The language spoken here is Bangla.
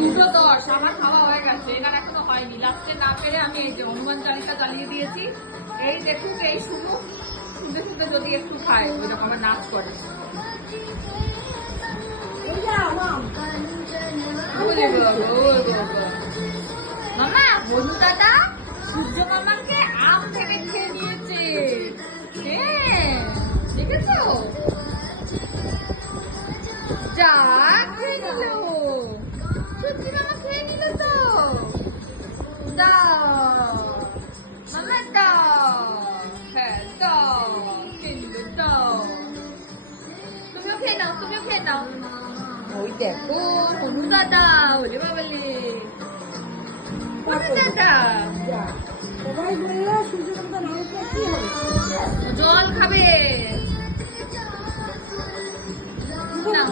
2:10 আমার খাওয়া হয়ে গেছে, এনার এখনো হয়নি। লাস্টে না পেরে আমি এই যে হনুমান চালিসা চালিয়ে দিয়েছি। এই দেখুক, এই শুনুক, শুনতে শুনতে যদি একটু খায় ওই রকম আমার নাচ করে। মামা বন্ধু দাদা সূর্য মামাকে আম থেকে খেয়ে নিয়েছে। দেখেছো? যা খেয়ে নিল সূর্য মামা, খেয়ে নিল তো। দাও মামা, দাও। হ্যাঁ দাও, খেয়ে নিল, দাও। তুমিও খেয়ে নাও, তুমিও খেয়ে নাও। ওই দেখো হনু দাদা, ওরে বাবালে হনু দাদা জল খাবে না।